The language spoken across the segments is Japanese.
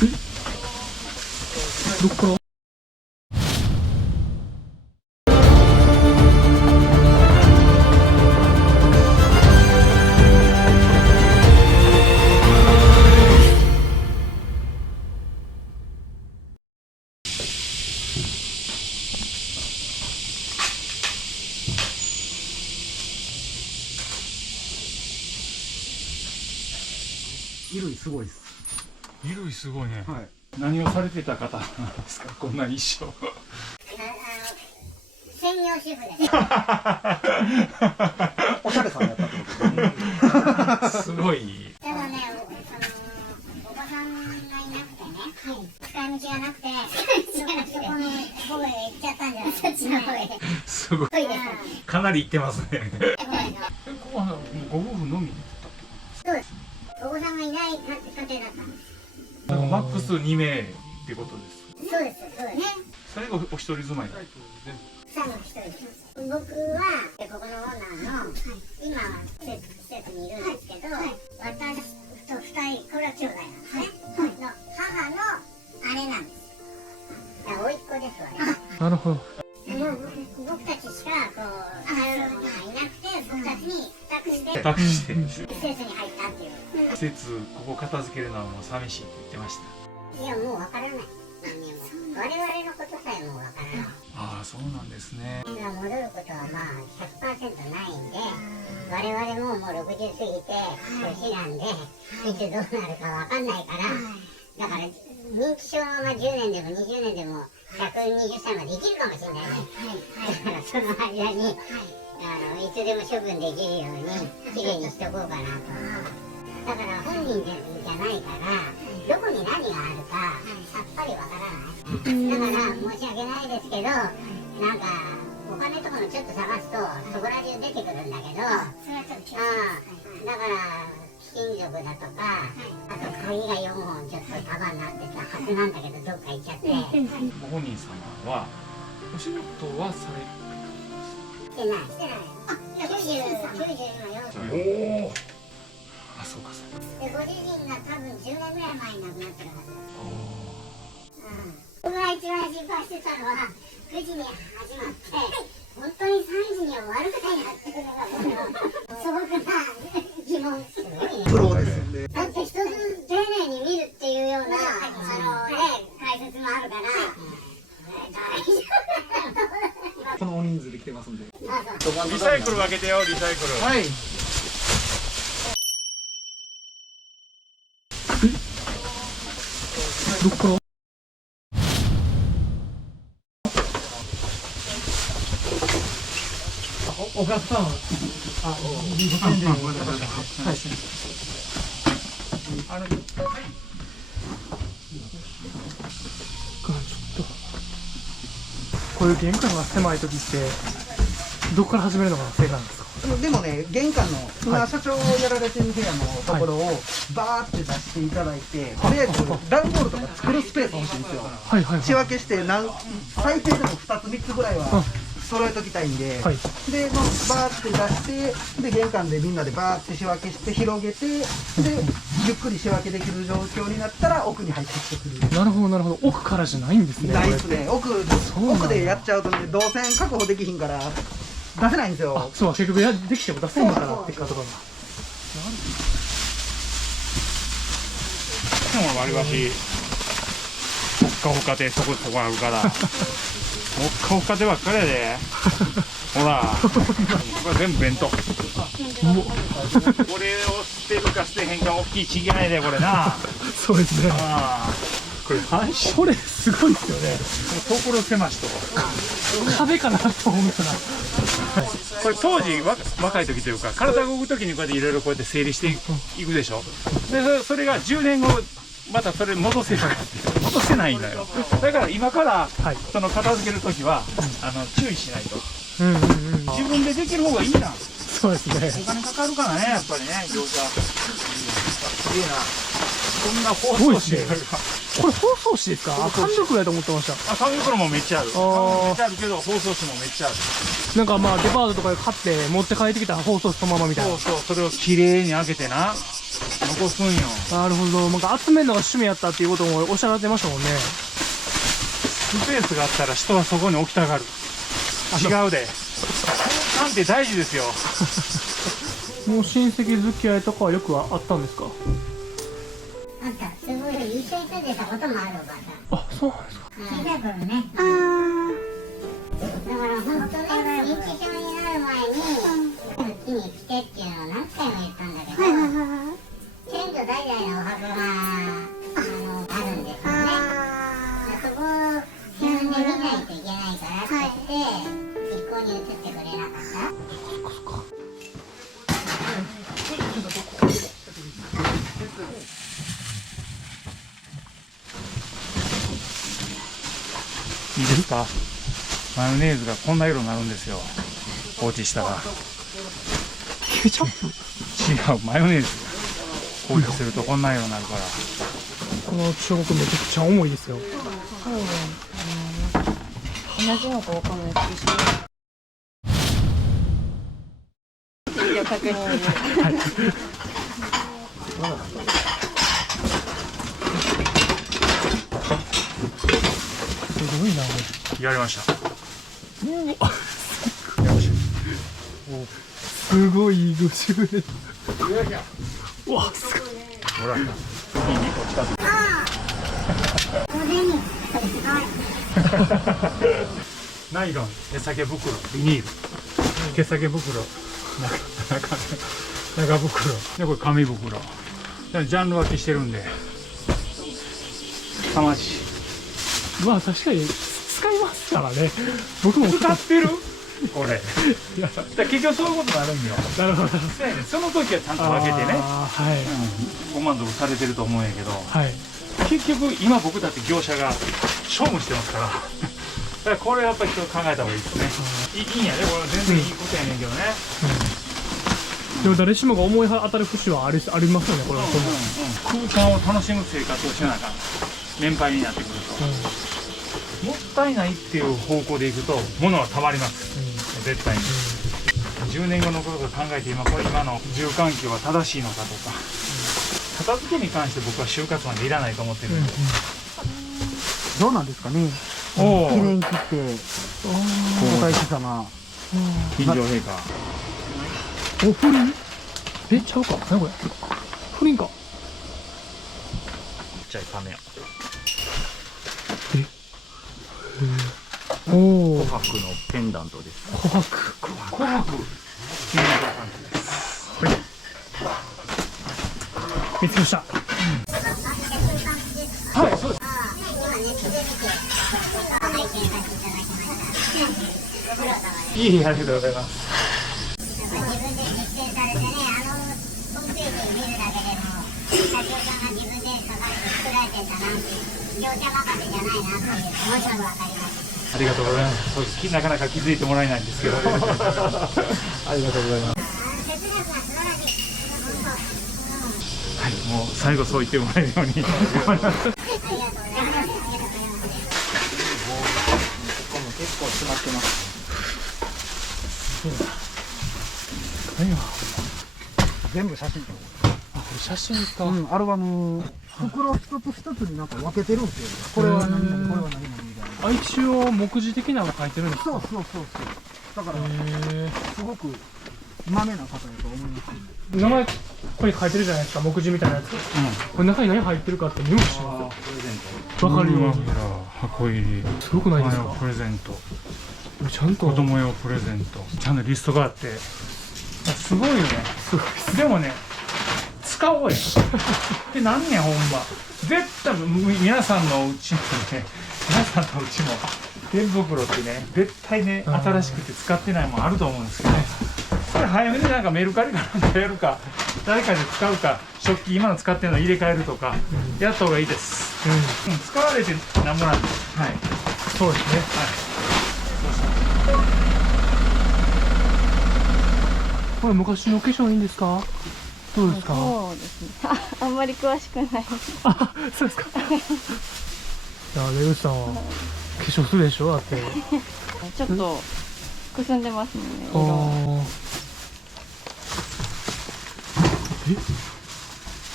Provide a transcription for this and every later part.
どっから？衣類すごいです。衣類すごいね。はい。何をされてた方なんですか、こんな衣装。専業主婦です。おしゃれさんやったってことですね。すごい。ただね、おばさんがいなくてね、使い道がなくて、そこの方へ行っちゃったんじゃないですか。そっちの方へ。すごい。かなり行ってますね。ここはご夫婦のみ。そうです。お子さんがいない家庭だったんです。マックス2名ってことです。そうです。そうですね。最後お一人住まい。最後一人です。僕はここのオーナーの今は施設にいるんですけど、私と2人これは兄弟なんですね。の母の姉なんです。だから甥っ子ですわね。なるほど。僕たちしかこう頼る者がいなくて、僕たちに託して施設に入ったっていう。施設ここ片付けるのはもう寂しいって言ってました。いやもうわからない。我々のことさえもうわからない。ああ、そうなんですね。戻ることはまあ 100% ないんで、我々ももう60過ぎて年なんで、いつどうなるかわかんないから、だから認知症のまま10年でも20年でも120歳まで生きるかもしれないね。だからその間にいつでも処分できるようにきれいにしとこうかなと。だから本人じゃないからどこに何があるかさっぱりわからない。だから申し訳ないですけど、なんかお金とかのちょっと探すとそこら中出てくるんだけど、だから貴金属だとか、あと鍵が4本ちょっと束になってたはずなんだけどどっか行っちゃって。ご本人様はお仕事はされしてない。90おお。あ、そうかそうか。で、ご主人が多分10年ぐらい前に亡くなってるはず。僕が一番心配してたのは9時に始まって本当に3時に終わるくらいになってくるのが素朴な疑問。すごいね。プロですよね。だって一つ丁寧に見るっていうような解説もあるから、大丈夫。この大人数で来てますんで。リサイクル分けてよ、リサイクル。はい。どっから？お客さん。リフテンで。はい。はい。こういう玄関が狭い時ってどこから始めるのが正解なんですか？でもね、玄関の今社長をやられてる部屋のところをバーって出していただいて、とりあえず段ボールとか作るスペース欲しいんですよ。はいはいはい。仕分けして最低でも2つ3つぐらいは揃えときたいんで、はいでバーって出して、で玄関でみんなでバーって仕分けして広げて、でゆっくり仕分けできる状況になったら奥に入ってきてくる。なるほどなるほど。奥からじゃないんですね。ないっすね。うなんだ奥でやっちゃうとね、動線確保できひんから出せないんですよ。あ、そう結局できても出せんのかなってかとかが。今日は割り箸ほっかほかでそこあるからほっかほかでばっかりやでほらこれ全部弁当これを捨てるか捨てへんか大きい違いでこれなそうですね。これ半紙これすごいですよね。所狭しと壁かなと思うから。これ当時若い時というか体が動く時にこうやっていろいろこうやって整理していくでしょ。でそれが10年後またそれ戻せるかって戻せないのよ。だから今から、はい、その片付ける時は、注意しないと。自分でできる方がいいな。そうですね。お金かかるからね、やっぱりね、業者。すげえな。こんな包装紙があるか。これ包装紙ですか？紙袋やと思ってました。紙袋もめっちゃある。めっちゃあるけど包装紙もめっちゃある。なんかまあデパートとかで買って持って帰ってきた包装紙そのままみたいな。そうそう、それをきれいに開けてな。残残すんよ。なるほど。なんか集めるのが趣味やったっていうこともおっしゃられてましたもんね。スペースがあったら人はそこに置きたがる。違うで。空間って大事ですよ。もう親戚付き合いとかはよくあったんですか？あんた、すごい一緒に住んでたこともあるおばさん。あ、そうなんですか。小さい頃ね。だから本当ね、認知症になる前に、こっちに来てっていうのを何回も言ったんだけど、先祖代々のお墓が、あるんですよね。そこを自分で見ないといけないからって言って、一向に移ってくれなかった。いいですか？マヨネーズがこんな色になるんですよ。放置したら。ケチャップ？違う、マヨネーズ。放置するとこんな色になるから。この彫刻めちゃくちゃ重いですよ。同じのかわかんないですけど。いや、確認で。すごいな、やりました。すごい具志堅。うわ、すごい。ほら、いいね、こっちか。ナイロン、手提げ袋、ビニール、手提げ袋、中袋、でこれ紙袋。ジャンル分けしてるんで。かまし。まあ確かに使いますからね。僕も使ってる？これ。だから結局そういうことになるんよ。なるほど。そうやね、その時はちゃんと分けてね。はい。ご満足されてると思うんやけど、はい。結局今僕たち業者が勝負してますから。だからこれやっぱり人考えた方がいいですね。いいんやね、これは全然いいことやねんけどね。でも誰しもが思い当たる節はありますよね、これは。空間を楽しむ生活をしなあかん。年配になってくると。もったいないっていう方向でいくと物はたまります、絶対に、10年後のことを考えて今の住環境は正しいのかとか、片付けに関して僕は就活までいらないと思ってるんで、どうなんですかね。お記念切ってお大師様金城陛下。お、プリン？え、ちゃうか？何これ？プリンか？ちっちゃい亀。おお。琥珀のペンダントです。琥珀。琥珀。見つけました。はい、そうです。いい、ありがとうございます。自分で実践されてね、ホームページ見るだけでも、社長さんが自分で書かれて作られてんだなっていう、業者任せじゃないなっていう、面白くわかります。ありがとうございます。そうです。なかなか気づいてもらえないんですけど。ありがとうございます。哲学が素晴らしい。はい、もう最後そう言ってもらえるように。ありがとうございます。結構詰まってます。何が？全部写真。あ、これ写真ですか？アルバム袋一つ一つになんか分けてるんですよ。これは何々、これは何々みたいな。あ、一応目次的なの書いてるんですか？そう。だからすごくまめな方だと思います。名前これ書いてるじゃないですか、目次みたいなやつ。これ中に何入ってるかって見ようとしますよ。わかるように。箱入り。すごくないですか？プレゼント。ちゃんと子供用プレゼント。ちゃんとリストがあって。すごいよね。すごいです。でもね、使おうや。で、なんねん、ほんま。絶対、皆さんのうちもね、皆さんのうちも、電袋ってね、絶対ね、新しくて使ってないもんあると思うんですけど、それ早めになんかメルカリかなんかやるか、誰かで使うか、食器今の使ってるの入れ替えるとか、やった方がいいです。使われてなんぼなんで。はい。そうですね。これ昔の化粧品ですか？どうですか？そうですね。あんまり詳しくない。あ、そうですか。いや、レグさんは化粧するでしょ？だって。ちょっとくすんでますもんね。あ色。ー。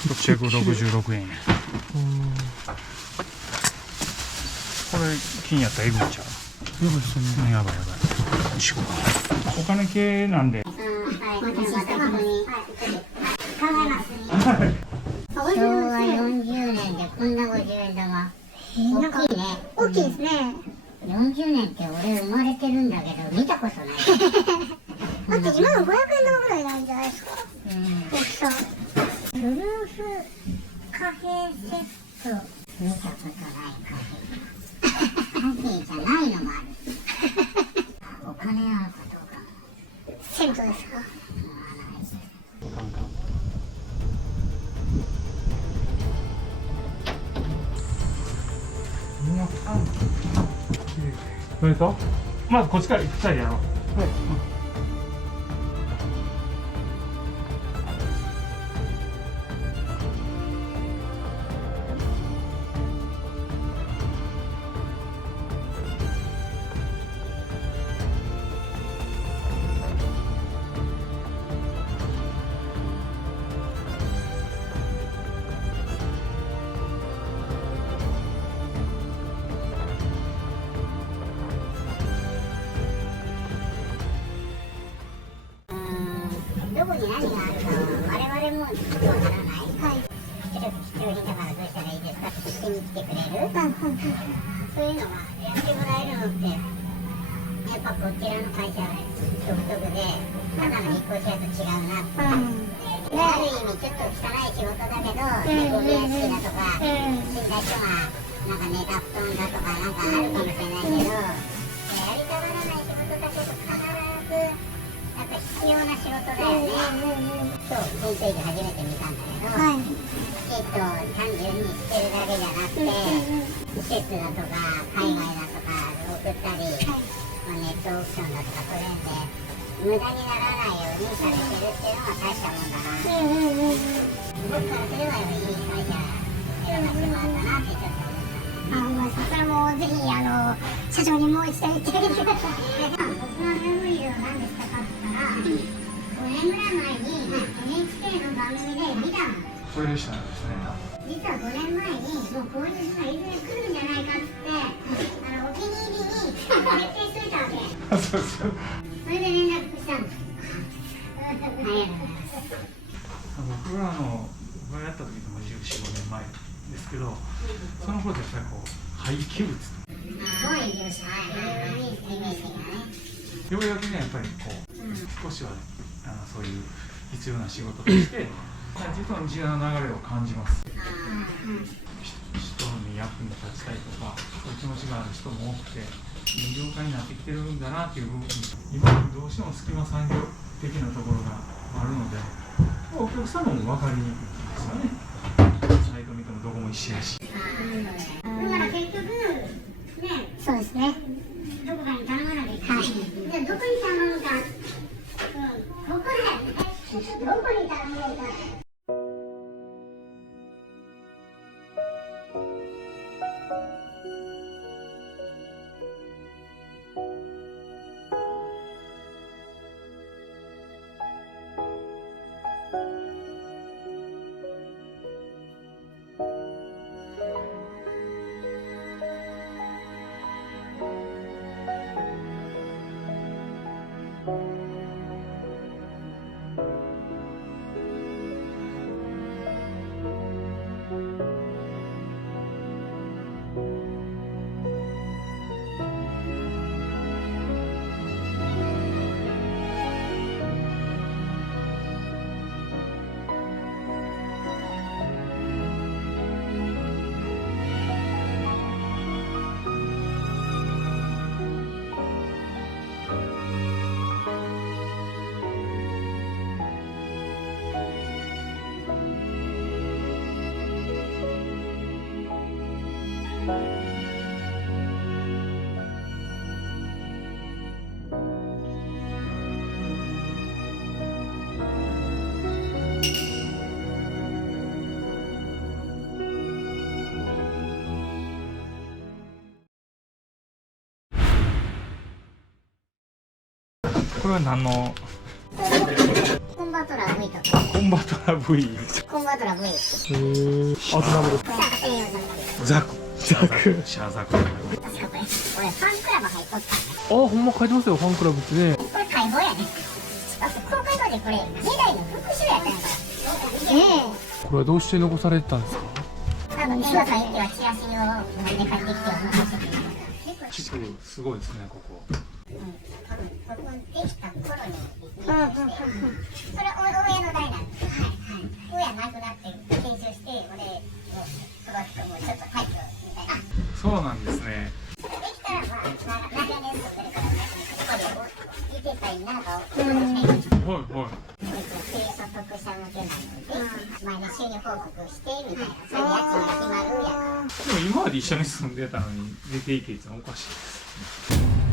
666円や。これ金やったらエグいんちゃう。やばいっすね。やばいやばい。お金系なんで。はい、私に考えます。昭和40年でこんな50円玉。大きいね。大きいですね。 40年って俺生まれてるんだけど見たことない。だって今の500円玉ぐらいなんじゃないですか。大きさ。フルーフカフェセット見たことないカフェ。カフェじゃないのもある。お金あるかどうか。銭湯ですか。それとまずこっちから2人でやろう。どこに何があるか我々もわからない。出力必要品だからどうしたらいいですかって聞きに来てくれる。そういうのがやってもらえるのってやっぱこちらの会社独特でただの引っ越し屋と違うなって、ある意味ちょっと汚い仕事だけど猫部屋好きだとか死んだ人がなんか寝た布団だとかなんかあるかもしれないけど、やりたがらない仕事だけど必ずやっぱ必要な仕事だよね。今日ホームページ初めて見たんだけど、単純に捨てるだけじゃなくて、施設だとか海外だとか送ったり、ネットオークションだとかそういうので無駄にならないようにされてるっていうのは大したもんだな。僕からすればいい会社選ばせてもらったなってちょっと思った。それもぜひ社長にもう一度言ってあげてください。僕のメモリーを何でしたかって言ったら、5年ぐらい前に NHK の番組で見たの。これでしたんですね。実は5年前にもうこういう人がいずれ来るんじゃないかってお気に入りに設定しといたわけ。そうそう。それで連絡したんです。ありがとうございます。僕がやった時でも14、15年前ですけど、その頃ってやっぱりこう廃棄物とはい、イメージがね。ようやくね、やっぱりこう少しはそういう必要な仕事として実は時代の流れを感じます。人に役に立ちたいとかそういう気持ちがある人も多くていい業界になってきてるんだなっていう部分、今どうしても隙間産業的なところがあるのでお客様も分かりにくいですよね。サイト見てもどこも一緒やし。だから結局ね、そうですね。どこかに頼まなきゃいけない。じゃあどこに頼むか、ここだよね。どこに頼むか。これは何の本バトラー V とかコンバトラ V。コンバトラー V へえ。あとナブル。ザク。シャザク。確かこれ俺ファンクラブ入っとった。あ、ほんま書いてますよ、ファンクラブってね。これ解放やね。だって公開当時これ時代の復讐やったんやから。これはどうして残されてたんですか？多分千葉さん言ってはチラシをなんで買ってきてお話してくれたから。地区すごいですねここ。多分ここできた頃にそれ親の代なんですよ。親亡くなって研修して俺すごくもうちょっとタイプみたいな。そうなんですね。できたらまあ長年住んでるからねここでいてたいなと思ってはい。低所得者向けなので毎日収入報告してみたいなそれで家賃が決まるやから。でも今まで一緒に住んでたのに出ていけってのはおかしいですね。